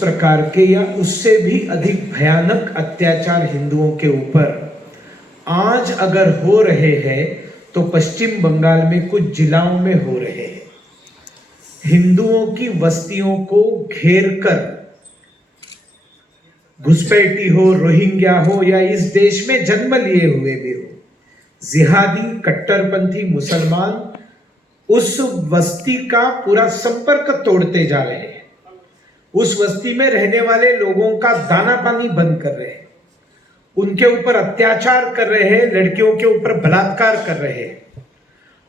प्रकार के या उससे भी अधिक भयानक अत्याचार हिंदुओं के ऊपर आज अगर हो रहे हैं तो पश्चिम बंगाल में कुछ जिलाओं में हो रहे हैं। हिंदुओं की बस्तियों को घेर कर घुसपैठी हो, रोहिंग्या हो या इस देश में जन्म लिए हुए भी हो, जिहादी कट्टरपंथी मुसलमान उस बस्ती का पूरा संपर्क तोड़ते जा रहे हैं। उस बस्ती में रहने वाले लोगों का दाना पानी बंद कर रहे हैं, उनके ऊपर अत्याचार कर रहे हैं, लड़कियों के ऊपर बलात्कार कर रहे हैं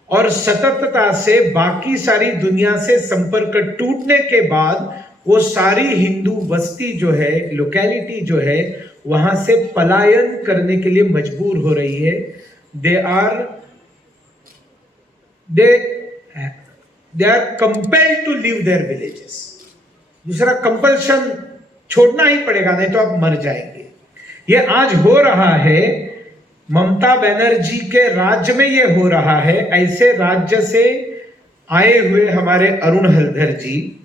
और सततता से बाकी सारी दुनिया से संपर्क टूटने के बाद वो सारी हिंदू बस्ती जो है, लोकेलिटी जो है, वहां से पलायन करने के लिए मजबूर हो रही है। They are compelled to leave their villages. दूसरा कंपल्शन छोड़ना ही पड़ेगा, नहीं तो आप मर जाएंगे। ये आज हो रहा है, ममता बनर्जी के राज्य में ये हो रहा है। ऐसे राज्य से आए हुए हमारे अरुण हलधर जी,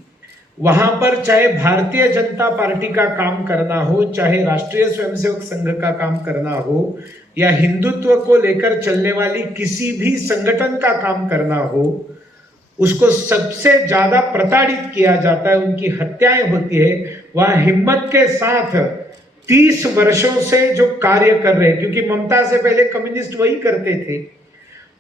वहां पर चाहे भारतीय जनता पार्टी का काम करना हो, चाहे राष्ट्रीय स्वयंसेवक संघ का काम करना हो, या हिंदुत्व को लेकर चलने वाली किसी भी संगठन का काम करना हो, उसको सबसे ज्यादा प्रताड़ित किया जाता है, उनकी हत्याएं होती है। वह हिम्मत के साथ 30 वर्षों से जो कार्य कर रहे हैं, क्योंकि ममता से पहले कम्युनिस्ट वही करते थे।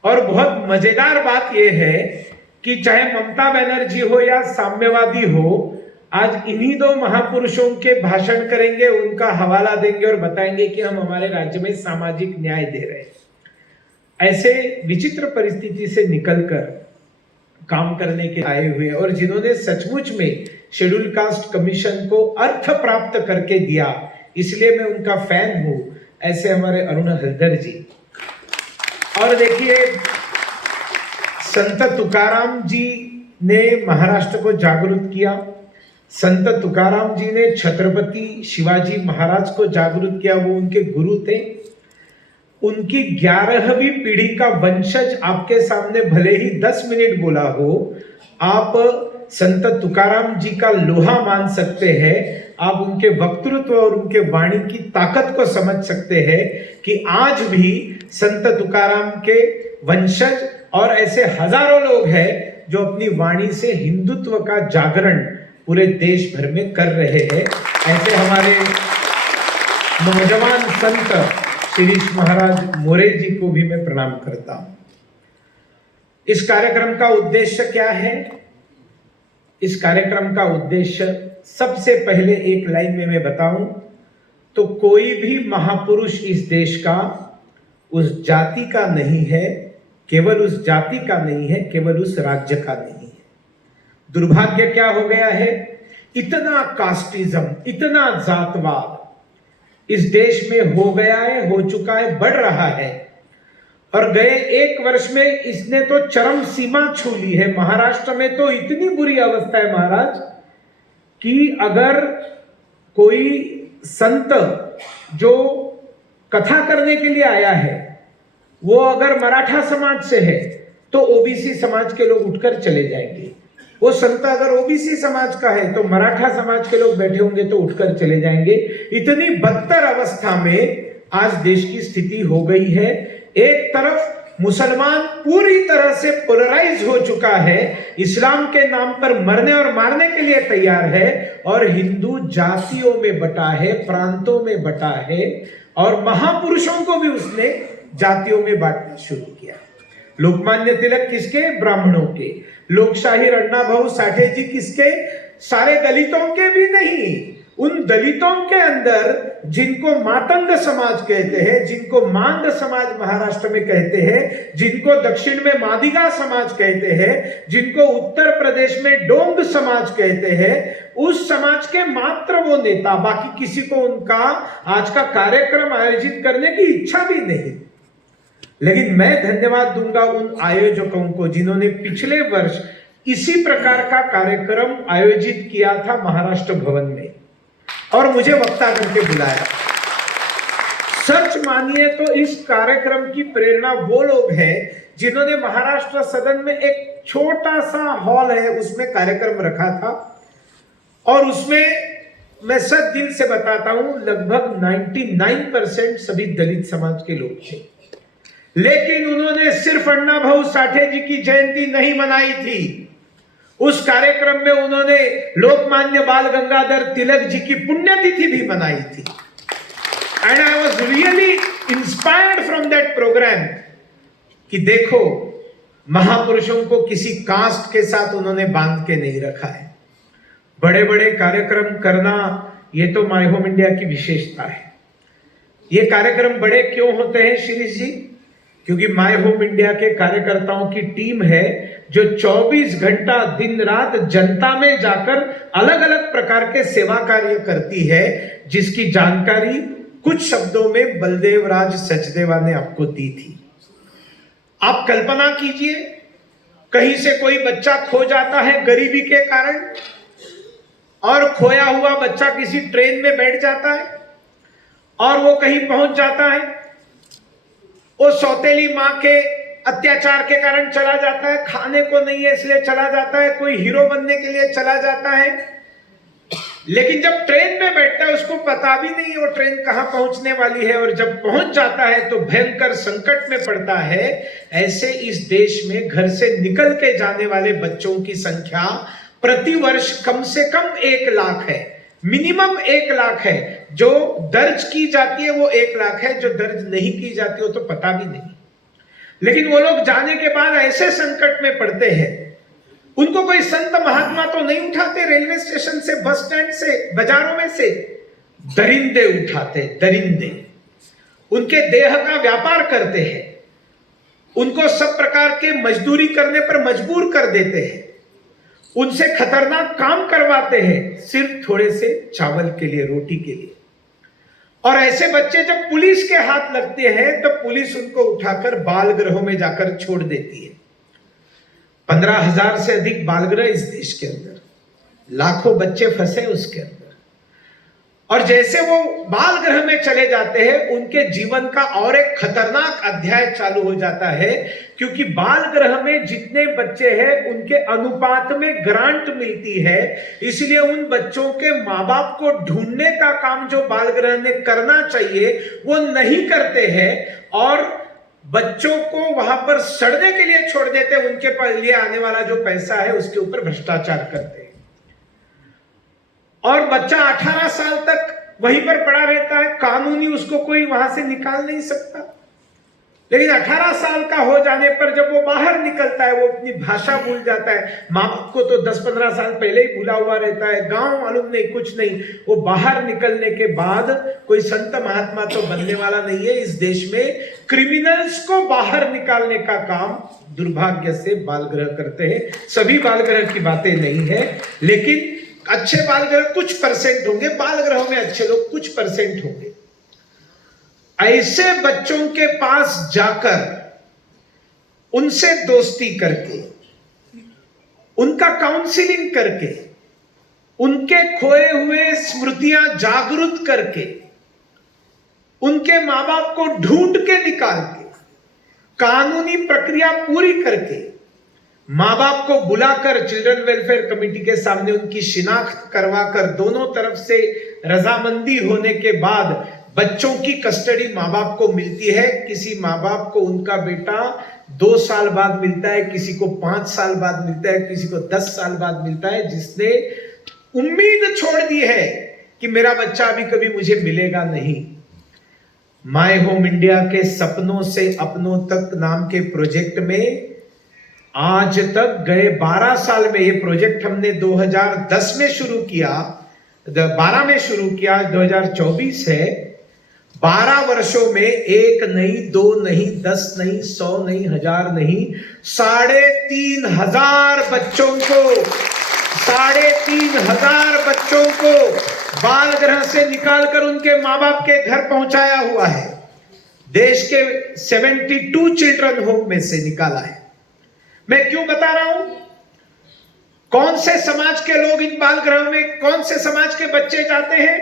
और बहुत मजेदार बात यह है कि चाहे ममता बनर्जी हो या साम्यवादी हो, आज इन्हीं दो महापुरुषों के भाषण करेंगे, उनका हवाला देंगे और बताएंगे कि हम हमारे राज्य में सामाजिक न्याय दे रहे हैं। ऐसे विचित्र परिस्थिति से निकलकर काम करने के आए हुए और जिन्होंने सचमुच में शेड्यूल कास्ट कमीशन को अर्थ प्राप्त करके दिया, इसलिए मैं उनका फैन हूं, ऐसे हमारे अरुण हलधर जी। और देखिए, संत तुकाराम जी ने महाराष्ट्र को जागरूक किया। संत तुकाराम जी ने छत्रपति शिवाजी महाराज को जागरूक किया, वो उनके गुरु थे। उनकी 11वीं पीढ़ी का वंशज आपके सामने भले ही 10 मिनट बोला हो, आप संत तुकाराम जी का लोहा मान सकते हैं। आप उनके वक्तृत्व और उनके वाणी की ताकत को समझ सकते हैं कि आज भी संत तुकाराम के वंशज और ऐसे हजारों लोग हैं जो अपनी वाणी से हिंदुत्व का जागरण पूरे देश भर में कर रहे हैं। ऐसे हमारे नौजवान संत शिरीष महाराज मोरे जी को भी मैं प्रणाम करता हूं। इस कार्यक्रम का उद्देश्य क्या है? इस कार्यक्रम का उद्देश्य सबसे पहले एक लाइन में मैं बताऊं तो कोई भी महापुरुष इस देश का उस जाति का नहीं है, केवल उस जाति का नहीं है, केवल उस राज्य का नहीं है। दुर्भाग्य क्या हो गया है? इतना कास्टिज्म, इतना जातवाद इस देश में हो गया है, हो चुका है, बढ़ रहा है। और गए 1 वर्ष में इसने तो चरम सीमा छू ली है। महाराष्ट्र में तो इतनी बुरी अवस्था है महाराज कि अगर कोई संत जो कथा करने के लिए आया है वो अगर मराठा समाज से है तो ओबीसी समाज के लोग उठकर चले जाएंगे। वो संत अगर ओबीसी समाज का है तो मराठा समाज के लोग बैठे होंगे तो उठकर चले जाएंगे। इतनी बदतर अवस्था में आज देश की स्थिति हो गई है। एक तरफ मुसलमान पूरी तरह से पोलराइज हो चुका है, इस्लाम के नाम पर मरने और मारने के लिए तैयार है, और हिंदू जातियों में बटा है, प्रांतों में बटा है, और महापुरुषों को भी उसने जातियों में बांटना शुरू किया। लोकमान्य तिलक किसके? ब्राह्मणों के। लोकशाही अण्णा भाऊ साठे जी किसके? सारे दलितों के भी नहीं। उन दलितों के अंदर जिनको मातंग समाज कहते हैं, जिनको मांड समाज महाराष्ट्र में कहते हैं, जिनको दक्षिण में मादिगा समाज कहते हैं, जिनको उत्तर प्रदेश में डोंग समाज कहते हैं, उस समाज के मात्र वो नेता, बाकी किसी को उनका आज का कार्यक्रम आयोजित करने की इच्छा भी नहीं। लेकिन मैं धन्यवाद दूंगा उन आयोजकों को जिन्होंने पिछले वर्ष इसी प्रकार का कार्यक्रम आयोजित किया था महाराष्ट्र भवन में और मुझे वक्ता करके बुलाया। सच मानिए तो इस कार्यक्रम की प्रेरणा वो लोग हैं जिन्होंने महाराष्ट्र सदन में एक छोटा सा हॉल है उसमें कार्यक्रम रखा था और उसमें मैं सच दिल से बताता हूं, लगभग 99% सभी दलित समाज के लोग थे, लेकिन उन्होंने सिर्फ अण्णा भाऊ साठे जी की जयंती नहीं मनाई थी। उस कार्यक्रम में उन्होंने लोकमान्य बाल गंगाधर तिलक जी की पुण्यतिथि भी मनाई थी। And I was really inspired from that program कि देखो, महापुरुषों को किसी कास्ट के साथ उन्होंने बांध के नहीं रखा है। बड़े बड़े कार्यक्रम करना, ये तो माय होम इंडिया की विशेषता है। ये कार्यक्रम बड़े क्यों होते हैं शिरीष जी? क्योंकि माय होम इंडिया के कार्यकर्ताओं की टीम है जो 24 घंटा दिन रात जनता में जाकर अलग अलग प्रकार के सेवा कार्य करती है, जिसकी जानकारी कुछ शब्दों में बलदेव राज सचदेवा ने आपको दी थी। आप कल्पना कीजिए, कहीं से कोई बच्चा खो जाता है गरीबी के कारण, और खोया हुआ बच्चा किसी ट्रेन में बैठ जाता है और वो कहीं पहुंच जाता है। वो सौतेली मां के अत्याचार के कारण चला जाता है, खाने को नहीं है इसलिए चला जाता है, कोई हीरो बनने के लिए चला जाता है, लेकिन जब ट्रेन में बैठता है उसको पता भी नहीं वो ट्रेन कहां पहुंचने वाली है, और जब पहुंच जाता है तो भयंकर संकट में पड़ता है। ऐसे इस देश में घर से निकल के जाने वाले बच्चों की संख्या प्रति वर्ष कम से कम 1 लाख है, मिनिमम 1 लाख है। जो दर्ज की जाती है वो 1 लाख है, जो दर्ज नहीं की जाती हो तो पता भी नहीं। लेकिन वो लोग जाने के बाद ऐसे संकट में पड़ते हैं, उनको कोई संत महात्मा तो नहीं उठाते रेलवे स्टेशन से, बस स्टैंड से, बाजारों में से, दरिंदे उठाते, दरिंदे उनके देह का व्यापार करते हैं, उनको सब प्रकार के मजदूरी करने पर मजबूर कर देते हैं, उनसे खतरनाक काम करवाते हैं सिर्फ थोड़े से चावल के लिए, रोटी के लिए। और ऐसे बच्चे जब पुलिस के हाथ लगते हैं तो पुलिस उनको उठाकर बाल गृहों में जाकर छोड़ देती है। 15,000 से अधिक बालगृह इस देश के अंदर, लाखों बच्चे फंसे उसके अंदर। और जैसे वो बाल गृह में चले जाते हैं, उनके जीवन का और एक खतरनाक अध्याय चालू हो जाता है, क्योंकि बाल गृह में जितने बच्चे हैं उनके अनुपात में ग्रांट मिलती है, इसलिए उन बच्चों के माँ बाप को ढूंढने का काम जो बाल गृह ने करना चाहिए वो नहीं करते हैं, और बच्चों को वहां पर सड़ने के लिए छोड़ देते हैं। उनके लिए आने वाला जो पैसा है उसके ऊपर भ्रष्टाचार करते हैं, और बच्चा 18 साल तक वहीं पर पड़ा रहता है, कानूनी उसको कोई वहां से निकाल नहीं सकता। लेकिन 18 साल का हो जाने पर जब वो बाहर निकलता है, वो अपनी भाषा भूल जाता है, माँ बाप को तो 10-15 साल पहले ही भूला हुआ रहता है, गांव मालूम नहीं, कुछ नहीं। वो बाहर निकलने के बाद कोई संत महात्मा तो बनने वाला नहीं है। इस देश में क्रिमिनल्स को बाहर निकालने का काम दुर्भाग्य से बालगृह करते हैं। सभी बालगृह की बातें नहीं है, लेकिन अच्छे बालगृह कुछ परसेंट होंगे, बालगृहों में अच्छे लोग कुछ परसेंट होंगे। ऐसे बच्चों के पास जाकर उनसे दोस्ती करके, उनका काउंसलिंग करके, उनके खोए हुए स्मृतियां जागृत करके, उनके मां बाप को ढूंढ के निकाल के, कानूनी प्रक्रिया पूरी करके, मां बाप को बुलाकर चिल्ड्रन वेलफेयर कमेटी के सामने उनकी शिनाख्त करवाकर, दोनों तरफ से रजामंदी होने के बाद बच्चों की कस्टडी माँ बाप को मिलती है। किसी माँ बाप को उनका बेटा 2 साल बाद मिलता है, किसी को 5 साल बाद मिलता है, किसी को 10 साल बाद मिलता है, जिसने उम्मीद छोड़ दी है कि मेरा बच्चा अभी कभी मुझे मिलेगा नहीं। माय होम इंडिया के सपनों से अपनों तक नाम के प्रोजेक्ट में आज तक गए 12 साल में, ये प्रोजेक्ट हमने 2010 में शुरू किया, 12 में शुरू किया, 2024 है। 12 वर्षों में 1 नहीं, 2 नहीं, 10 नहीं, 100 नहीं, 1000 नहीं, 3,500 बच्चों को, 3,500 बच्चों को बाल गृह से निकालकर उनके माँ बाप के घर पहुंचाया हुआ है। देश के 72 चिल्ड्रन होम में से निकाला है। मैं क्यों बता रहा हूं? कौन से समाज के लोग इन बाल गृह में, कौन से समाज के बच्चे जाते हैं?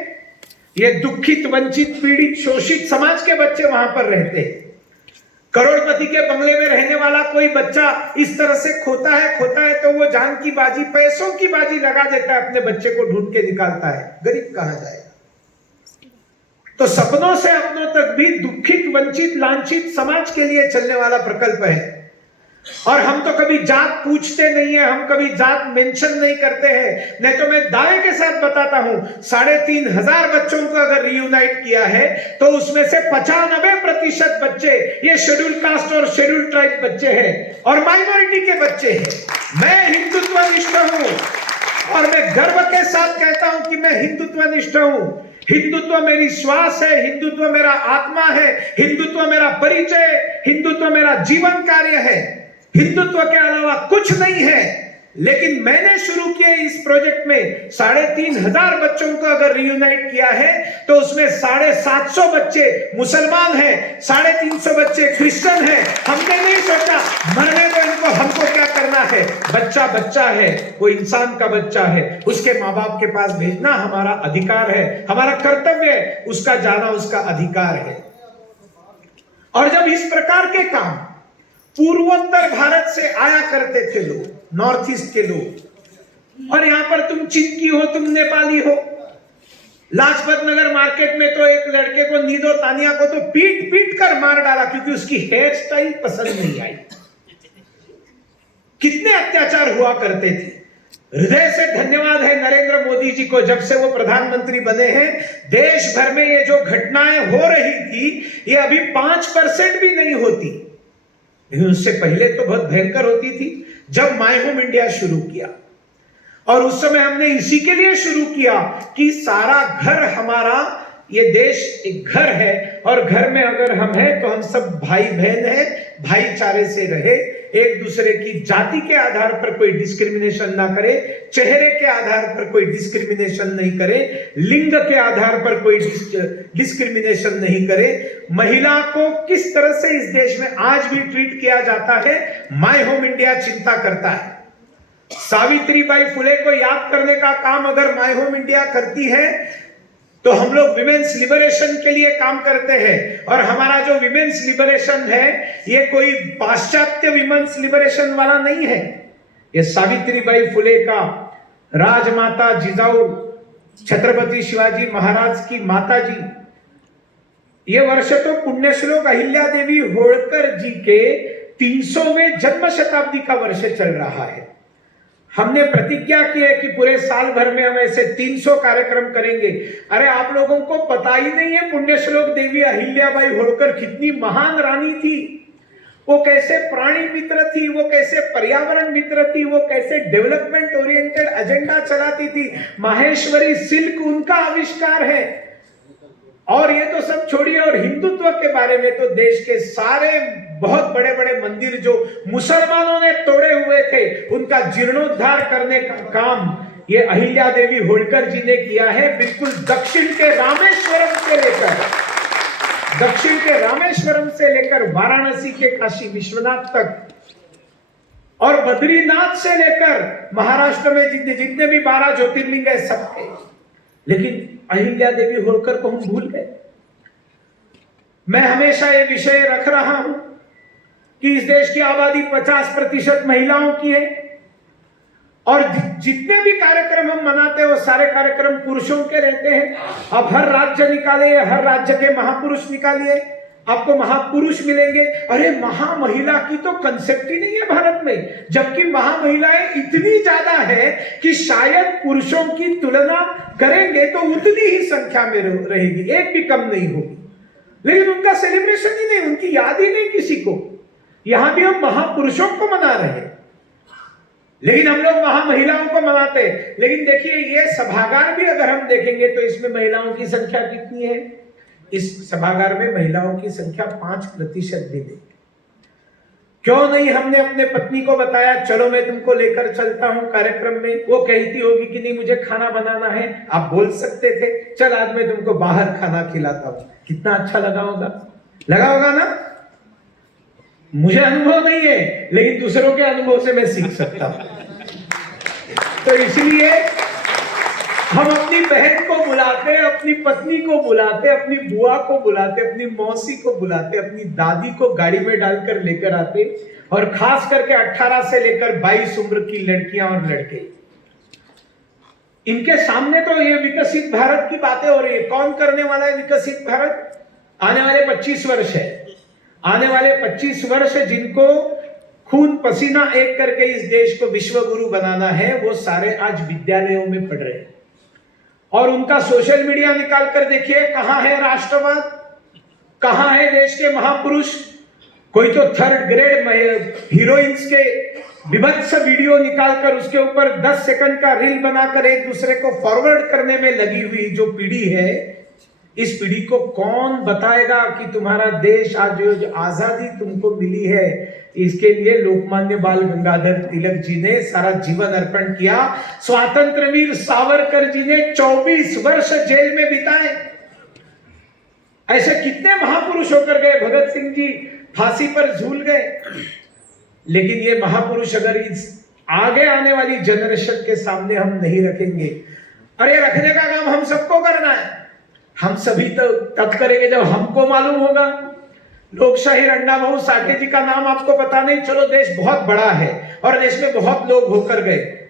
ये दुखित, वंचित, पीड़ित, शोषित समाज के बच्चे वहां पर रहते हैं। करोड़पति के बंगले में रहने वाला कोई बच्चा इस तरह से खोता है तो वो जान की बाजी, पैसों की बाजी लगा देता है, अपने बच्चे को ढूंढ के निकालता है। गरीब कहां जाएगा? तो सपनों से अपनों तक भी दुखित, वंचित, लांछित समाज के लिए चलने वाला प्रकल्प है। और हम तो कभी जात पूछते नहीं है, हम कभी जात मेंशन नहीं करते हैं। नहीं तो मैं दावे के साथ बताता हूं, 3,500 बच्चों को अगर रियूनाइट किया है तो उसमें से 95% बच्चे ये शेड्यूल कास्ट और शेड्यूल ट्राइब बच्चे हैं और माइनॉरिटी के बच्चे हैं। मैं हिंदुत्वनिष्ठ हूं और मैं गर्व के साथ कहता हूं कि मैं हिंदुत्वनिष्ठ हूं। हिंदुत्व मेरी श्वास है, हिंदुत्व मेरा आत्मा है, हिंदुत्व मेरा परिचय, हिंदुत्व मेरा जीवन कार्य है। हिंदुत्व के अलावा कुछ नहीं है। लेकिन मैंने शुरू किए इस प्रोजेक्ट में 3,500 बच्चों को अगर रियूनाइट किया है तो उसमें 750 बच्चे मुसलमान हैं, 350 बच्चे क्रिश्चियन हैं। हमने नहीं सोचा मरने दो इनको, हमको क्या करना है। बच्चा बच्चा है, वो इंसान का बच्चा है, उसके माँ बाप के पास भेजना हमारा अधिकार है, हमारा कर्तव्य है, उसका जाना उसका अधिकार है। और जब इस प्रकार के काम पूर्वोत्तर भारत से आया करते थे लोग, नॉर्थ ईस्ट के लोग, और यहां पर तुम चिंकी हो, तुम नेपाली हो। लाजपत नगर मार्केट में तो एक लड़के को, नीदो तानिया को तो पीट पीट कर मार डाला क्योंकि उसकी हेयर स्टाइल पसंद नहीं आई। कितने अत्याचार हुआ करते थे। हृदय से धन्यवाद है नरेंद्र मोदी जी को, जब से वो प्रधानमंत्री बने हैं देश भर में ये जो घटनाएं हो रही थी ये अभी 5% भी नहीं होती, लेकिन उससे पहले तो बहुत भयंकर होती थी। जब माय होम इंडिया शुरू किया, और उस समय हमने इसी के लिए शुरू किया कि सारा घर हमारा, ये देश एक घर है और घर में अगर हम हैं तो हम सब भाई बहन हैं, भाईचारे से रहे, एक दूसरे की जाति के आधार पर कोई डिस्क्रिमिनेशन ना करे, चेहरे के आधार पर कोई डिस्क्रिमिनेशन नहीं करे, लिंग के आधार पर कोई डिस्क्रिमिनेशन नहीं करे। महिला को किस तरह से इस देश में आज भी ट्रीट किया जाता है, माय होम इंडिया चिंता करता है। सावित्रीबाई फुले को याद करने का काम अगर माय होम इंडिया करती है तो हम लोग विमेन्स लिबरेशन के लिए काम करते हैं। और हमारा जो विमेन्स लिबरेशन है ये कोई पाश्चात्य विमेन्स लिबरेशन वाला नहीं है, ये सावित्रीबाई फुले का, राजमाता जिजाऊ छत्रपति शिवाजी महाराज की माता जी। ये वर्ष तो पुण्यश्लोक अहिल्या देवी होळकर जी के 300वें जन्म शताब्दी का वर्ष चल रहा है। हमने प्रतिज्ञा की है कि पूरे साल भर में हम ऐसे 300 कार्यक्रम करेंगे। अरे आप लोगों को पता ही नहीं है पुण्यश्लोक देवी अहिल्याबाई होळकर कितनी महान रानी थी, वो कैसे प्राणी मित्र थी, वो कैसे पर्यावरण मित्र थी, वो कैसे डेवलपमेंट ओरिएंटेड एजेंडा चलाती थी। माहेश्वरी सिल्क उनका आविष्कार है। और ये तो सब छोड़िए, और हिंदुत्व के बारे में तो देश के सारे बहुत बड़े बड़े मंदिर जो मुसलमानों ने तोड़े हुए थे उनका जीर्णोद्धार करने का काम ये अहिल्या देवी होळकर जी ने किया है। बिल्कुल दक्षिण के रामेश्वरम से लेकर वाराणसी के काशी विश्वनाथ तक, और बद्रीनाथ से लेकर महाराष्ट्र में जितने भी 12 ज्योतिर्लिंग है सबके। लेकिन अहिल्या देवी होळकर को हम भूल गए। मैं हमेशा ये विषय रख रहा हूं कि इस देश की आबादी 50% महिलाओं की है, और जितने भी कार्यक्रम हम मनाते हैं वो सारे कार्यक्रम पुरुषों के रहते हैं। अब हर राज्य निकालिए, हर राज्य के महापुरुष निकालिए, आपको महापुरुष मिलेंगे। अरे महामहिला की तो कंसेप्ट ही नहीं है भारत में, जबकि महामहिलाएं इतनी ज्यादा है कि शायद पुरुषों की तुलना करेंगे तो उतनी ही संख्या में रहेगी, एक भी कम नहीं होगी। लेकिन उनका सेलिब्रेशन ही नहीं, उनकी याद ही नहीं किसी को। यहां भी हम महापुरुषों को मना रहे हैं, लेकिन हम लोग महामहिलाओं को मनाते हैं। लेकिन देखिए ये सभागार भी अगर हम देखेंगे तो इसमें महिलाओं की संख्या कितनी है? इस सभागार में महिलाओं की संख्या 5% भी नहीं। क्यों नहीं हमने अपने पत्नी को बताया चलो मैं तुमको लेकर चलता हूं कार्यक्रम में? वो कहती होगी कि नहीं मुझे खाना बनाना है। आप बोल सकते थे चल आज मैं तुमको बाहर खाना खिलाता हूं, कितना अच्छा लगा होगा ना? मुझे अनुभव नहीं है, लेकिन दूसरों के अनुभव से मैं सीख सकता हूं। तो इसलिए हम अपनी बहन को बुलाते, अपनी पत्नी को बुलाते, अपनी बुआ को बुलाते, अपनी मौसी को बुलाते, अपनी दादी को गाड़ी में डालकर लेकर आते, और खास करके 18 से लेकर 22 उम्र की लड़कियां और लड़के, इनके सामने तो ये विकसित भारत की बातें हो रही है। कौन करने वाला है विकसित भारत? आने वाले 25 वर्ष है। आने वाले 25 वर्ष जिनको खून पसीना एक करके इस देश को विश्व गुरु बनाना है, वो सारे आज विद्यालयों में पढ़ रहे हैं। और उनका सोशल मीडिया निकाल कर देखिए, कहां है राष्ट्रवाद, कहां है देश के महापुरुष। कोई तो 3rd ग्रेड हीरोइंस के विभत्स वीडियो निकालकर उसके ऊपर 10 सेकंड का रील बनाकर एक दूसरे को फॉरवर्ड करने में लगी हुई जो पीढ़ी है, इस पीढ़ी को कौन बताएगा कि तुम्हारा देश आज जो आजादी तुमको मिली है, इसके लिए लोकमान्य बाल गंगाधर तिलक जी ने सारा जीवन अर्पण किया। स्वातंत्र वीर सावरकर जी ने 24 वर्ष जेल में बिताए। ऐसे कितने महापुरुष होकर गए। भगत सिंह जी फांसी पर झूल गए। लेकिन ये महापुरुष अगर इस आगे आने वाली जनरेशन के सामने हम नहीं रखेंगे, अरे रखने का काम हम सबको करना है। हम सभी तो तब करेंगे जब हमको मालूम होगा। लोकशाही अण्णा भाऊ साठे जी का नाम आपको पता नहीं, चलो देश बहुत बड़ा है और देश में बहुत लोग होकर गए।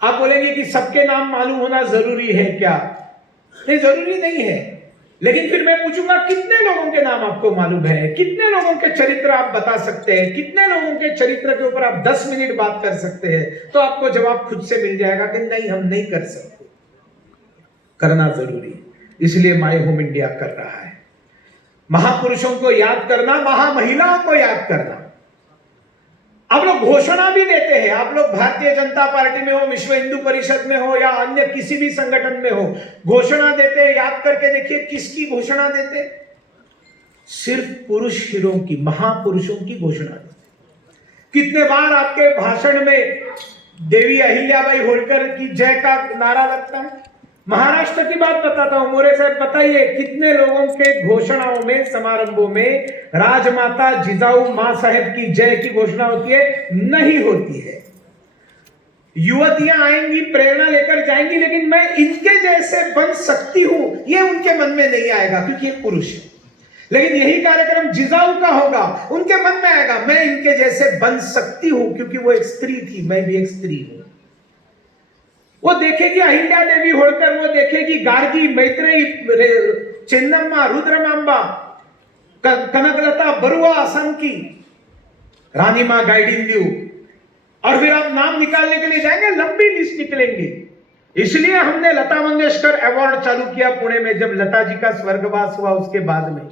आप बोलेंगे कि सबके नाम मालूम होना जरूरी है क्या? नहीं, जरूरी नहीं है। लेकिन फिर मैं पूछूंगा, कितने लोगों के नाम आपको मालूम है? कितने लोगों के चरित्र आप बता सकते हैं? कितने लोगों के चरित्र के ऊपर आप 10 मिनट बात कर सकते हैं? तो आपको जवाब खुद से मिल जाएगा कि नहीं, हम नहीं कर सकते। करना जरूरी है, इसलिए माय होम इंडिया कर रहा है। महापुरुषों को याद करना, महामहिलाओं को याद करना। आप लोग घोषणा भी देते हैं, आप लोग भारतीय जनता पार्टी में हो, विश्व हिंदू परिषद में हो या अन्य किसी भी संगठन में हो, घोषणा देते हैं। याद करके देखिए किसकी घोषणा देते? सिर्फ पुरुष हीरों की, महापुरुषों की घोषणा देते। कितने बार आपके भाषण में देवी अहिल्याबाई होलकर की जय का नारा लगता है? महाराष्ट्र की बात बताता हूं, मोरे साहब बताइए कितने लोगों के घोषणाओं में, समारंभों में राजमाता जिजाऊ मां साहेब की जय की घोषणा होती है? नहीं होती है। युवतियां आएंगी, प्रेरणा लेकर जाएंगी, लेकिन मैं इनके जैसे बन सकती हूं, ये उनके मन में नहीं आएगा क्योंकि एक पुरुष है। लेकिन यही कार्यक्रम जिजाऊ का होगा, उनके मन में आएगा मैं इनके जैसे बन सकती हूं क्योंकि वो एक स्त्री थी, मैं भी एक स्त्री हूं। वो देखेगी अहिल्या देवी होलकर, वो देखेगी गार्गी, मैत्रेयी, चेन्नम्मा, रुद्रमांबा, कनकलता बरुआ असम की, रानी मां गाइडिंग, और फिर आप नाम निकालने के लिए जाएंगे, लंबी लिस्ट निकलेंगी। इसलिए हमने लता मंगेशकर अवार्ड चालू किया पुणे में, जब लता जी का स्वर्गवास हुआ उसके बाद में।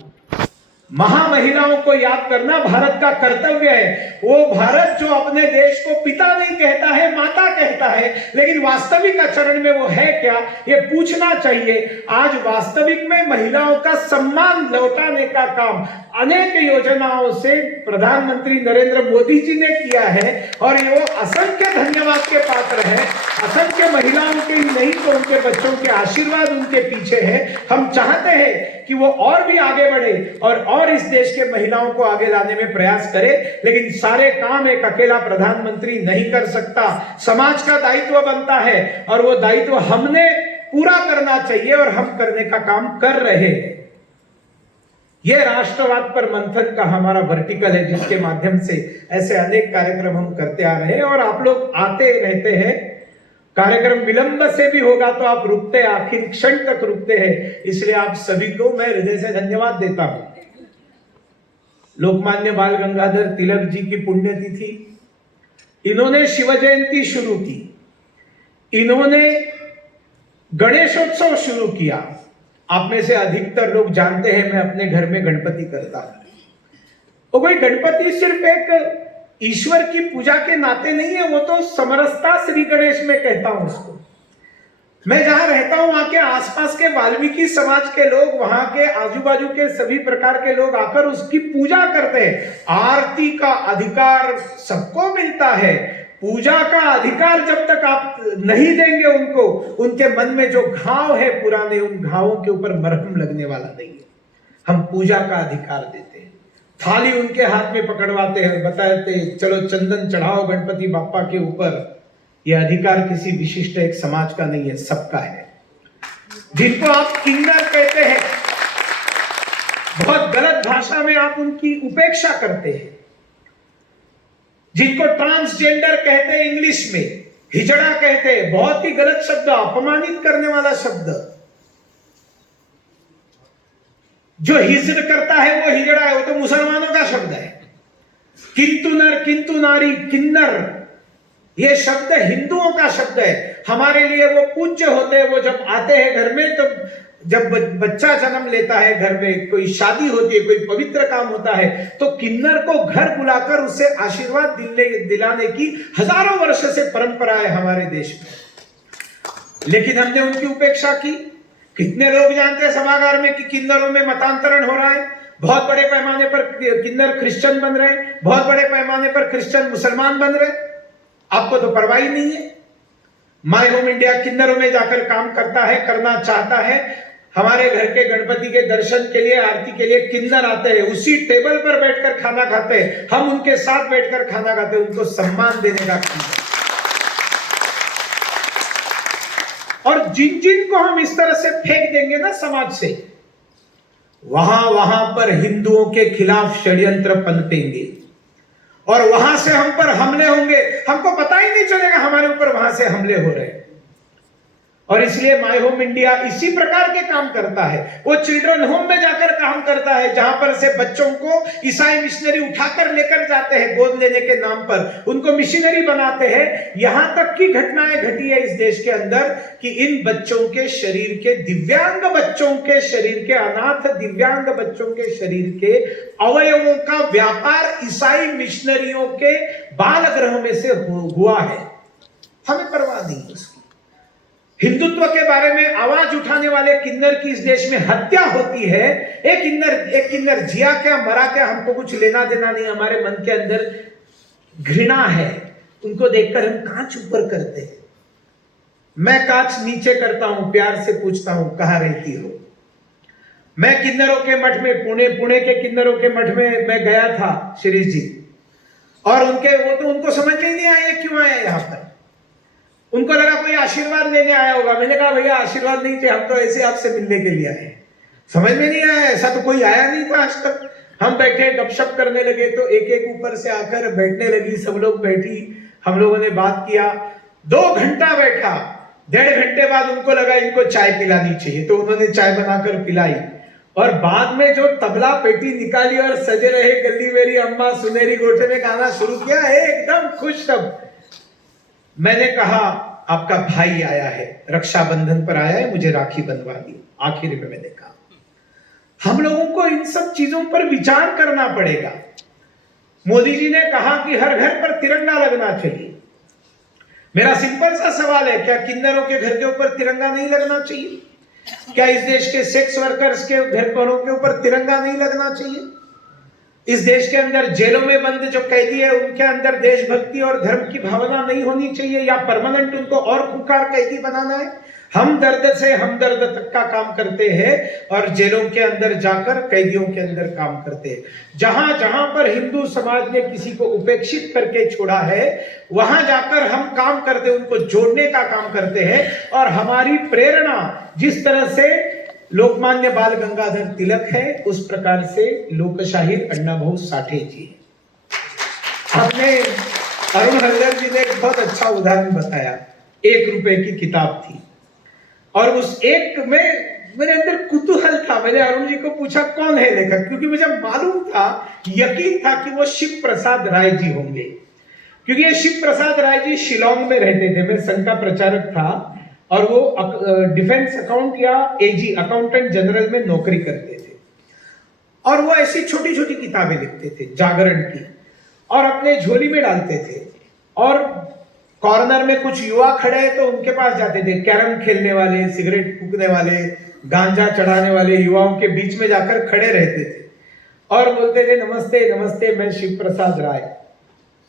महामहिलाओं को याद करना भारत का कर्तव्य है। वो भारत जो अपने देश को पिता नहीं कहता है, माता कहता है, लेकिन वास्तविक आचरण में वो है क्या, ये पूछना चाहिए। आज वास्तविक में महिलाओं का सम्मान लौटाने का काम अनेक योजनाओं से प्रधानमंत्री नरेंद्र मोदी जी ने किया है और ये वो असंख्य धन्यवाद के पात्र है। असंख्य महिलाओं के ही नहीं तो उनके बच्चों के आशीर्वाद उनके पीछे है। हम चाहते हैं कि वो और भी आगे बढ़े और इस देश के महिलाओं को आगे लाने में प्रयास करे, लेकिन सारे काम एक अकेला प्रधानमंत्री नहीं कर सकता। समाज का दायित्व बनता है और वो दायित्व हमने पूरा करना चाहिए और हम करने का काम कर रहे हैं। यह राष्ट्रवाद पर मंथन का हमारा वर्टिकल है, जिसके माध्यम से ऐसे अनेक कार्यक्रम हम करते आ रहे हैं और आप लोग आते रहते हैं। कार्यक्रम विलंब से भी होगा तो आप रुकते, आखिर क्षण तक रुकते हैं, इसलिए आप सभी को मैं हृदय से धन्यवाद देता हूं। लोकमान्य बाल गंगाधर तिलक जी की पुण्यतिथि, इन्होंने शिव जयंती शुरू की, इन्होंने गणेशोत्सव शुरू किया। आप में से अधिकतर लोग जानते हैं मैं अपने घर में गणपति करता हूं। कोई गणपति सिर्फ एक ईश्वर की पूजा के नाते नहीं है, वो तो समरसता श्री गणेश में कहता हूं उसको। मैं जहां रहता हूं वहां के आसपास के वाल्मीकि समाज के लोग, वहां के आजू बाजू के सभी प्रकार के लोग आकर उसकी पूजा करते हैं। आरती का अधिकार सबको मिलता है, पूजा का अधिकार जब तक आप नहीं देंगे उनको, उनके मन में जो घाव है पुराने, उन घावों के ऊपर मरहम लगने वाला नहीं है। हम पूजा का अधिकार देते हैं, थाली उनके हाथ में पकड़वाते हैं, बताते चलो चंदन चढ़ाओ गणपति बाप्पा के ऊपर, यह अधिकार किसी विशिष्ट एक समाज का नहीं है, सबका है। जिनको आप किन्नर कहते हैं, बहुत गलत भाषा में आप उनकी उपेक्षा करते हैं। जिनको ट्रांसजेंडर कहते हैं, इंग्लिश में हिजड़ा कहते हैं, बहुत ही गलत शब्द, अपमानित करने वाला शब्द। जो हिजड़ करता है वो हिजड़ा है, वो तो मुसलमानों का शब्द है। किंतु नर किंतु नारी, किन्नर, ये शब्द हिंदुओं का शब्द है। हमारे लिए वो पूज्य होते हैं। वो जब आते हैं घर में, तो जब बच्चा जन्म लेता है घर में, कोई शादी होती है, कोई पवित्र काम होता है, तो किन्नर को घर बुलाकर उसे आशीर्वाद दिलाने की हजारों वर्ष से परंपरा है हमारे देश में। लेकिन हमने उनकी उपेक्षा की। कितने लोग जानते हैं सभागार में कि किन्नरों में मतांतरण हो रहा है। बहुत बड़े पैमाने पर किन्नर क्रिश्चियन बन रहे हैं, बहुत बड़े पैमाने पर क्रिश्चियन मुसलमान बन रहे हैं। आपको तो परवाह ही नहीं है। माय होम इंडिया किन्नरों में जाकर काम करता है, करना चाहता है। हमारे घर के गणपति के दर्शन के लिए, आरती के लिए किन्नर आते हैं, उसी टेबल पर बैठकर खाना खाते हैं, हम उनके साथ बैठकर खाना खाते हैं, उनको सम्मान देने का काम है। और जिन जिन को हम इस तरह से फेंक देंगे ना समाज से, वहां वहां पर हिंदुओं के खिलाफ षड्यंत्र पनपेंगे और वहां से हम पर हमले होंगे। हमको पता ही नहीं चलेगा हमारे ऊपर वहां से हमले हो रहे हैं। और इसलिए माय होम इंडिया इसी प्रकार के काम करता है। वो चिल्ड्रन होम में जाकर काम करता है, जहां पर से बच्चों को ईसाई मिशनरी उठाकर लेकर जाते हैं गोद लेने के नाम पर, उनको मिशनरी बनाते हैं। यहां तक की घटनाएं घटी है इस देश के अंदर कि इन बच्चों के शरीर के, दिव्यांग बच्चों के शरीर के, अनाथ दिव्यांग बच्चों के शरीर के अवयवों का व्यापार ईसाई मिशनरियों के बाल गृह में से हुआ है। हमें परवाह नहीं उसकी। हिंदुत्व के बारे में आवाज उठाने वाले किन्नर की इस देश में हत्या होती है। एक किन्नर जिया क्या मरा क्या, हमको कुछ लेना देना नहीं। हमारे मन के अंदर घृणा है, उनको देखकर हम कांच ऊपर करते हैं। मैं कांच नीचे करता हूं, प्यार से पूछता हूं कहां रहती हो। मैं किन्नरों के मठ में, पुणे के किन्नरों के मठ में मैं गया था शिरीष जी, और उनको समझ में नहीं आया क्यों आया यहां पर। उनको लगा कोई आशीर्वाद लेने आया होगा। मैंने कहा भैया आशीर्वाद नहीं थे, हम तो ऐसे आपसे मिलने के लिए आए। समझ में नहीं आया, ऐसा तो कोई आया नहीं था आज तक। हम बैठे गपशप करने लगे तो एक एक ऊपर से आकर बैठने लगी, सब लोग बैठी, हम लोगों ने बात किया। 2 घंटा बैठा, 1.5 घंटे बाद उनको लगा इनको चाय पिलानी चाहिए, तो उन्होंने चाय बनाकर पिलाई। और बाद में जो तबला पेटी निकाली और सजे रहे गली मेरी अम्मा सुनेरी गोठे में गाना शुरू किया है, एकदम खुश सब। मैंने कहा आपका भाई आया है, रक्षाबंधन पर आया है, मुझे राखी बंधवा दी। आखिर में मैंने कहा हम लोगों को इन सब चीजों पर विचार करना पड़ेगा। मोदी जी ने कहा कि हर घर पर तिरंगा लगना चाहिए। मेरा सिंपल सा सवाल है, क्या किन्नरों के घर के ऊपर तिरंगा नहीं लगना चाहिए? क्या इस देश के सेक्स वर्कर्स के घरों के ऊपर तिरंगा नहीं लगना चाहिए? इस देश के अंदर जेलों में बंद जो कैदी है, उनके अंदर देशभक्ति और धर्म की भावना नहीं होनी चाहिए, या परमानेंट उनको और खुंखार कैदी बनाना है? हम दर्द से हमदर्द तक का काम करते हैं और जेलों के अंदर जाकर कैदियों के अंदर काम करते हैं। जहां जहां पर हिंदू समाज ने किसी को उपेक्षित करके छोड़ा है, वहां जाकर हम काम करते, उनको जोड़ने का काम करते हैं। और हमारी प्रेरणा जिस तरह से लोकमान्य बाल गंगाधर तिलक है, उस प्रकार से लोकशाहीर अण्णा भाऊ साठे जी है। हमने अरुण हल्दर जी ने एक बहुत अच्छा उदाहरण बताया। 1 रुपए की किताब थी और उस एक में मेरे अंदर कुतूहल था। मैंने अरुण जी को पूछा कौन है लेखक, क्योंकि मुझे मालूम था, यकीन था कि वो शिव प्रसाद राय जी होंगे, क्योंकि ये शिव प्रसाद राय जी शिलोंग में रहते थे। मैं संघ का प्रचारक था और वो डिफेंस अकाउंट या एजी अकाउंटेंट जनरल में नौकरी करते थे। और वो ऐसी छोटी छोटी किताबें लिखते थे जागरण की, और अपने झोली में डालते थे। और कॉर्नर में कुछ युवा खड़े हैं तो उनके पास जाते थे, कैरम खेलने वाले, सिगरेट फूकने वाले, गांजा चढ़ाने वाले युवाओं के बीच में जाकर खड़े रहते थे और बोलते थे नमस्ते नमस्ते, मैं शिव प्रसाद राय,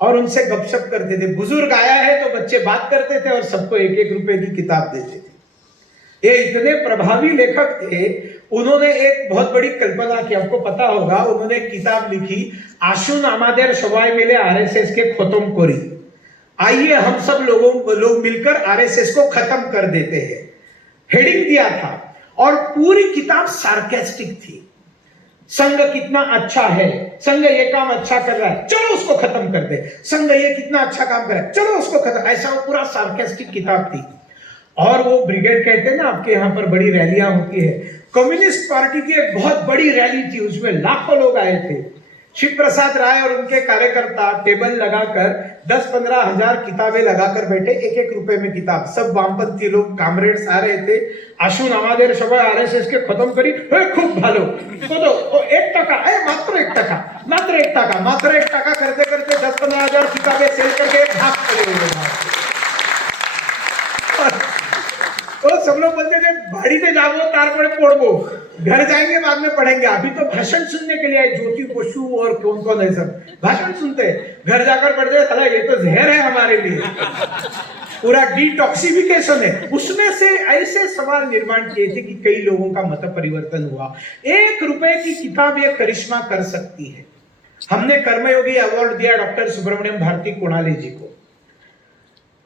और उनसे गपशप करते थे। बुजुर्ग आया है तो बच्चे बात करते थे और सबको 1-1 रुपए की किताब देते थे। ये इतने प्रभावी लेखक थे। उन्होंने एक बहुत बड़ी कल्पना की, आपको पता होगा, उन्होंने एक किताब लिखी, आशुन आमादेर सबाई मिले आरएसएस के खत्म करी। आइए हम सब लोग मिलकर आरएसएस को खत्म कर देते हैं, हेडिंग दिया था। और पूरी किताब सार्केस्टिक थी। संघ कितना अच्छा है, संघ ये काम अच्छा कर रहा है, चलो उसको खत्म कर दे। संघ ये कितना अच्छा काम कर रहा है, चलो उसको खत्म। ऐसा वो पूरा सार्केस्टिक किताब थी। और वो ब्रिगेड कहते हैं ना, आपके यहाँ पर बड़ी रैलियां होती है, कम्युनिस्ट पार्टी की एक बहुत बड़ी रैली थी, उसमें लाखों लोग आए थे। शिव प्रसाद राय और उनके कार्यकर्ता टेबल लगाकर 10-15 हजार किताबें लगाकर बैठे, 1-1 रुपए में किताब। सब वामपंथी लोग कामरेड्स आ रहे थे। आशुन आमादेर सबाई आरएसएस के खत्म करी, खूब भालो तो 1 টাকা, मात्र 1 টাকা, मात्र 1 টাকা, मात्र 1 টাকা करते करते 10-15 हजार किताबें सेल करके भाग चले हुए। तो सब लोग बोलते थे भाड़ी पे जाओ, तारपड़े पोड़बो, घर जाएंगे बाद में पढ़ेंगे। अभी तो भाषण सुनने के लिए आए, ज्योति बसु और कौन कौन है, सब भाषण सुनते, घर जाकर पढ़ते, साला ये तो जहर है हमारे लिए, पूरा डिटॉक्सिफिकेशन है। उसमें से ऐसे सवाल निर्माण किए थे कि कई लोगों का मत परिवर्तन हुआ। 1 रुपए की किताब ये करिश्मा कर सकती है। हमने कर्मयोगी अवार्ड दिया डॉक्टर सुब्रमण्यम भारती कोणाले जी को।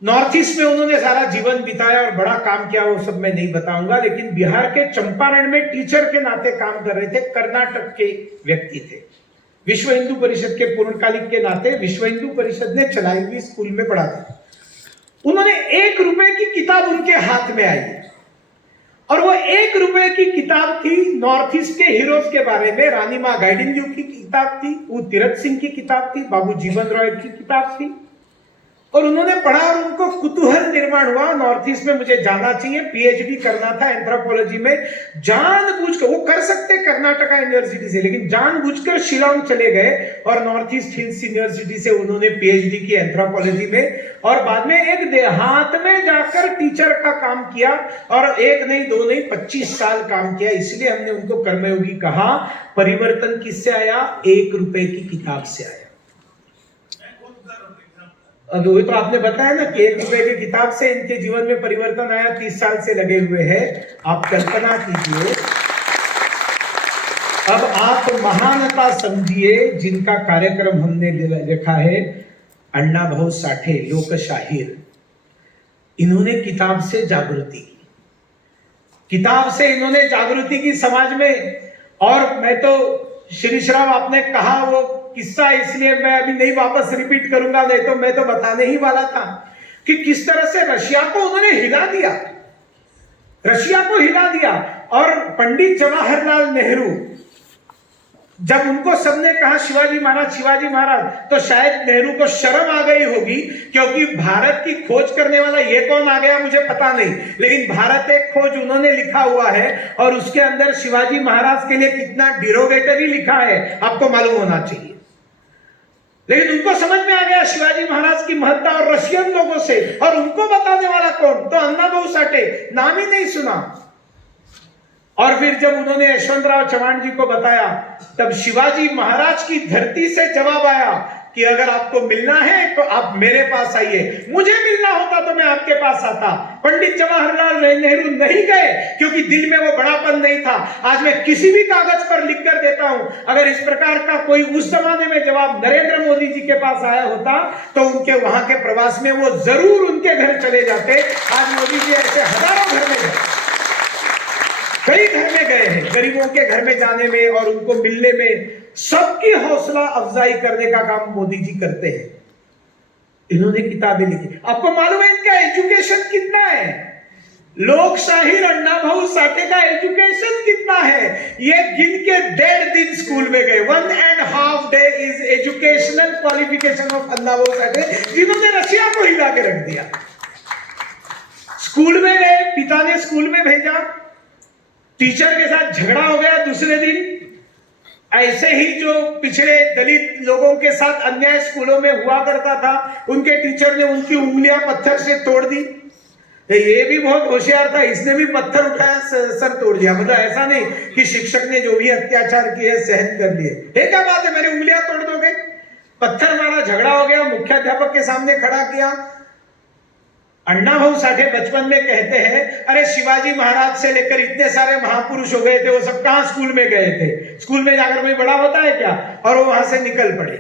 नॉर्थ ईस्ट में उन्होंने सारा जीवन बिताया और बड़ा काम किया, वो सब मैं नहीं बताऊंगा। लेकिन बिहार के चंपारण में टीचर के नाते काम कर रहे थे, कर्नाटक के व्यक्ति थे। विश्व हिंदू परिषद के पूर्णकालिक के नाते विश्व हिंदू परिषद ने चलाई हुई स्कूल में पढ़ाते। उन्होंने 1 रुपए की किताब उनके हाथ में आई, और वो 1 रुपए की किताब थी नॉर्थ ईस्ट के हीरोज के बारे में। रानी मां गाइडिंग की किताब थी, वो तीरथ सिंह की किताब थी, बाबू जीवन रॉय की किताब थी। और उन्होंने पढ़ा और उनको कुतूहल निर्माण हुआ, नॉर्थ ईस्ट में मुझे जाना चाहिए, पीएचडी करना था एंथ्रोपोलॉजी में। जानबूझकर, वो कर सकते कर्नाटका यूनिवर्सिटी से, लेकिन जानबूझकर शिलोंग चले गए और नॉर्थ ईस्ट हिल्स यूनिवर्सिटी से उन्होंने पीएचडी की एंथ्रोपोलॉजी में। और बाद में एक देहात में जाकर टीचर का काम किया, और 1 नहीं 2 नहीं 25 साल काम किया। इसलिए हमने उनको कर्मयोगी कहा। परिवर्तन किससे आया? 1 रुपए की किताब से आया। अब वही तो आपने बताया ना कि 1 रुपए की किताब से इनके जीवन में परिवर्तन आया। 30 साल से लगे हुए हैं। आप कल्पना कीजिए। अब आप महानता समझिए जिनका कार्यक्रम हमने लिखा है, अण्णा भाऊ साठे, लोकशाहीर। इन्होंने किताब से जागृति की, किताब से इन्होंने जागृति की समाज में। और मैं तो श्री श्राव आपने कहा वो किस्सा, इसलिए मैं अभी नहीं वापस रिपीट करूंगा, नहीं तो मैं तो बताने ही वाला था कि किस तरह से रशिया को उन्होंने हिला दिया, रशिया को हिला दिया। और पंडित जवाहरलाल नेहरू, जब उनको सबने कहा शिवाजी महाराज शिवाजी महाराज, तो शायद नेहरू को शर्म आ गई होगी, क्योंकि भारत की खोज करने वाला ये कौन आ गया मुझे पता नहीं, लेकिन भारत एक खोज उन्होंने लिखा हुआ है, और उसके अंदर शिवाजी महाराज के लिए कितना डिरोगेटरी लिखा है आपको मालूम होना चाहिए। लेकिन उनको समझ में आ गया शिवाजी महाराज की महत्ता और रशियन लोगों से, और उनको बताने वाला कौन? तो अण्णा भाऊ साठे, नाम ही नहीं सुना। और फिर जब उन्होंने यशवंतराव चव्हाण जी को बताया, तब शिवाजी महाराज की धरती से जवाब आया कि अगर आपको मिलना है तो आप मेरे पास आइए। मुझे मिलना होता तो मैं आपके पास आता। पंडित जवाहरलाल नेहरू नहीं गए, क्योंकि दिल में वो बड़ापन नहीं था। आज मैं किसी भी कागज पर लिख कर देता हूं, अगर इस प्रकार का कोई उस जमाने में जवाब नरेंद्र मोदी जी के पास आया होता, तो उनके वहां के प्रवास में वो जरूर उनके घर चले जाते। आज मोदी जी ऐसे हजारों घर में गए, कई घर में गए हैं, गरीबों के घर में जाने में और उनको मिलने में, सबकी हौसला अफजाई करने का काम मोदी जी करते हैं। इन्होंने किताबें लिखी। आपको मालूम है इनका एजुकेशन कितना है? लोकशाहीर अण्णा भाऊ साठे का एजुकेशन कितना है? ये गिन के 1.5 दिन स्कूल में गए। 1.5 day is educational qualification of Anna Bhau Sathe, जिन्होंने रशिया को हिला के रख दिया। स्कूल में गए, पिता ने स्कूल में भेजा, टीचर के साथ झगड़ा हो गया दूसरे दिन। ऐसे ही जो पिछड़े दलित लोगों के साथ अन्याय स्कूलों में हुआ करता था, उनके टीचर ने उनकी उंगलियां पत्थर से तोड़ दी। ये भी बहुत होशियार था, इसने भी पत्थर उठाया, सर तोड़ दिया। मतलब ऐसा नहीं कि शिक्षक ने जो भी अत्याचार किए सहन कर लिए। ये क्या बात है, मेरी उंगलियां तोड़ दोगे? पत्थर मारा, झगड़ा हो गया, मुख्याध्यापक के सामने खड़ा किया। अण्णा भाऊ साठे बचपन में कहते हैं, अरे शिवाजी महाराज से लेकर इतने सारे महापुरुष हो गए थे, वो सब कहां स्कूल में गए थे? स्कूल में जाकर कोई बड़ा होता है क्या? और वो वहां से निकल पड़े।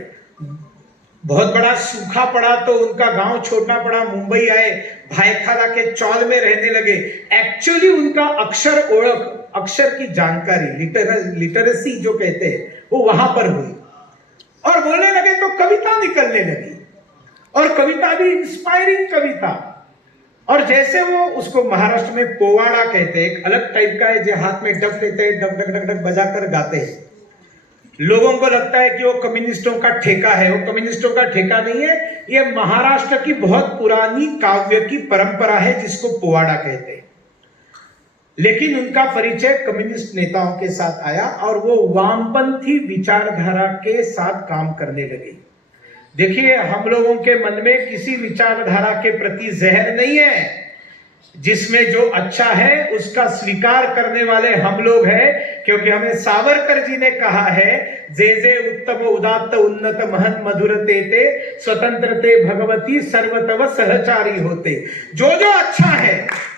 बहुत बड़ा सूखा पड़ा तो उनका गांव छोड़ना पड़ा, मुंबई आए, भाईखाला के चौल में रहने लगे। एक्चुअली उनका अक्षर ओळख, अक्षर की जानकारी, लिटरेसी जो कहते हैं, वो वहां पर हुई और बोलने लगे तो कविता निकलने लगी, और कविता भी इंस्पायरिंग कविता। और जैसे वो उसको महाराष्ट्र में पोवाड़ा कहते हैं, एक अलग टाइप का है, जो हाथ में डफ लेते हैं, डक डक डक डक बजाकर गाते हैं। लोगों को लगता है कि वो कम्युनिस्टों का ठेका है, वो कम्युनिस्टों का ठेका नहीं है, ये महाराष्ट्र की बहुत पुरानी काव्य की परंपरा है जिसको पोवाड़ा कहते हैं। लेकिन उनका परिचय कम्युनिस्ट नेताओं के साथ आया और वो वामपंथी विचारधारा के साथ काम करने लगे। देखिए, हम लोगों के मन में किसी विचारधारा के प्रति जहर नहीं है, जिसमें जो अच्छा है उसका स्वीकार करने वाले हम लोग हैं, क्योंकि हमें सावरकर जी ने कहा है, जे जे उत्तम उदात्त उन्नत महन मधुर तेते स्वतंत्रते भगवती सर्वतव सहचारी होते। जो जो अच्छा है,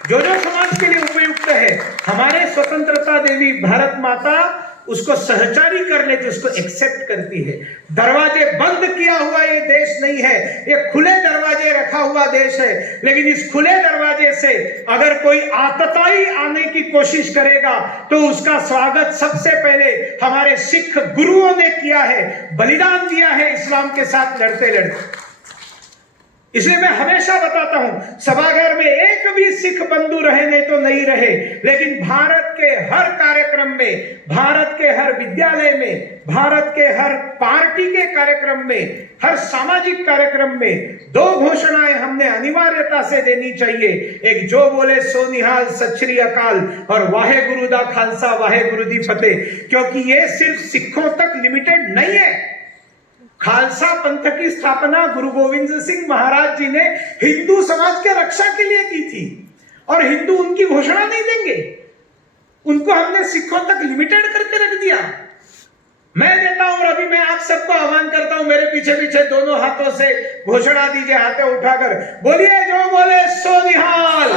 जो जो समाज के लिए उपयुक्त है, हमारे स्वतंत्रता देवी भारत माता उसको सहचारी कर लेती, उसको एक्सेप्ट करती है। दरवाजे बंद किया हुआ ये देश नहीं है, ये खुले दरवाजे रखा हुआ देश है। लेकिन इस खुले दरवाजे से अगर कोई आतताई आने की कोशिश करेगा तो उसका स्वागत सबसे पहले हमारे सिख गुरुओं ने किया है, बलिदान दिया है इस्लाम के साथ लड़ते लड़ते। इसलिए मैं हमेशा बताता हूं, सभागार में एक भी सिख बंधु रहे नहीं तो नहीं रहे, लेकिन भारत के हर कार्यक्रम में, भारत के हर विद्यालय में, भारत के हर पार्टी के कार्यक्रम में, हर सामाजिक कार्यक्रम में दो घोषणाएं हमने अनिवार्यता से देनी चाहिए। एक, जो बोले सो निहाल सत श्री अकाल, और वाहे गुरु दा खालसा वाहे गुरु दी फतेह। क्योंकि ये सिर्फ सिखों तक लिमिटेड नहीं है। खालसा पंथ की स्थापना गुरु गोविंद सिंह महाराज जी ने हिंदू समाज के रक्षा के लिए की थी, और हिंदू उनकी घोषणा नहीं देंगे, उनको हमने सिखों तक लिमिटेड करके रख दिया। मैं देता हूं, और अभी मैं आप सबको आह्वान करता हूं, मेरे पीछे पीछे दोनों हाथों से घोषणा दीजिए, हाथें उठाकर बोलिए, जो बोले सो निहाल,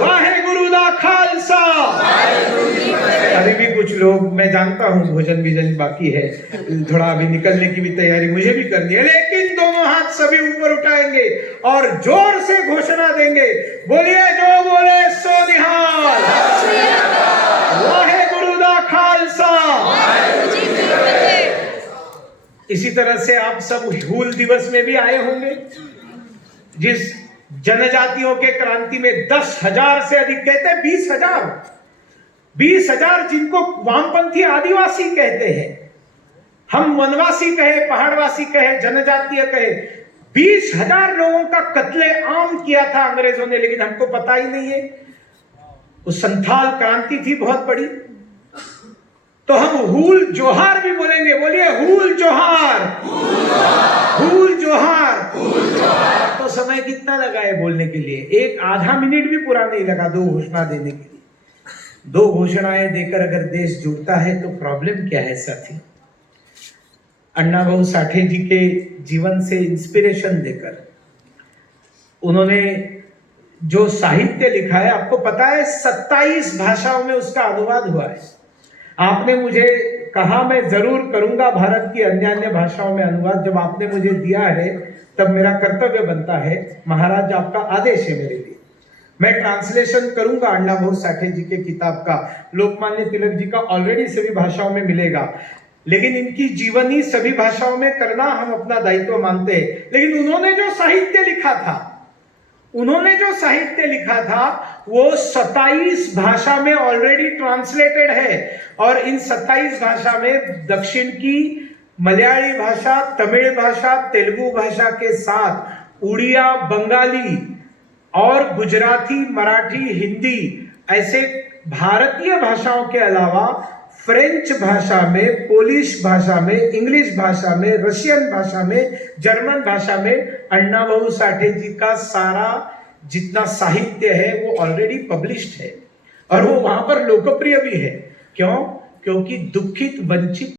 वाहे गुरु दा खालसा। अभी भी कुछ लोग, मैं जानता हूं भोजन भीजन बाकी है, थोड़ा अभी निकलने की भी तैयारी मुझे भी करनी है, लेकिन दोनों हाथ सभी ऊपर उठाएंगे और जोर से घोषणा देंगे, बोलिए, जो बोले सो निहाल, वाहे गुरु दा खालसा। इसी तरह से आप सब हूल दिवस में भी आए होंगे, जिस जनजातियों के क्रांति में 10,000 से अधिक, कहते हैं 20,000 जिनको वामपंथी आदिवासी कहते हैं, हम वनवासी कहे, पहाड़वासी कहे, जनजातीय कहे, 20,000 लोगों का कत्ले आम किया था अंग्रेजों ने, लेकिन हमको पता ही नहीं है। वो संथाल क्रांति थी बहुत बड़ी। तो हम हूल जोहार भी बोलेंगे, बोलिए हूल जोहार, हूल जोहार। तो समय कितना लगा है बोलने के लिए? एक आधा मिनट भी पूरा नहीं लगा दो घोषणा देने के लिए। दो घोषणाएं देकर अगर देश जुड़ता है तो प्रॉब्लम क्या है साथी? अण्णा भाऊ साठे जी के जीवन से इंस्पिरेशन देकर उन्होंने जो साहित्य लिखा है, आपको पता है 27 भाषाओं में उसका अनुवाद हुआ है। आपने मुझे कहा मैं जरूर करूंगा भारत की अन्य अन्य भाषाओं में अनुवाद, जब आपने मुझे दिया है तब मेरा कर्तव्य बनता है, महाराज आपका आदेश है मेरे लिए, मैं ट्रांसलेशन करूंगा अण्णा भाऊ साठे जी के किताब का। लोकमान्य तिलक जी का ऑलरेडी सभी भाषाओं में मिलेगा, लेकिन इनकी जीवनी सभी भाषाओं में करना हम अपना दायित्व मानते हैं। लेकिन उन्होंने जो साहित्य लिखा था वो 27 भाषा में ऑलरेडी ट्रांसलेटेड है, और इन 27 भाषा में दक्षिण की मलयाली भाषा, तमिल भाषा, तेलुगु भाषा के साथ उड़िया, बंगाली और गुजराती, मराठी, हिंदी, ऐसे भारतीय भाषाओं के अलावा फ्रेंच भाषा में, पोलिश भाषा में, इंग्लिश भाषा में, रशियन भाषा में, जर्मन भाषा में अण्णा भाऊ साठे जी का सारा जितना साहित्य है वो ऑलरेडी पब्लिश्ड है, और वो वहां पर लोकप्रिय भी है। क्यों? क्योंकि दुखित, वंचित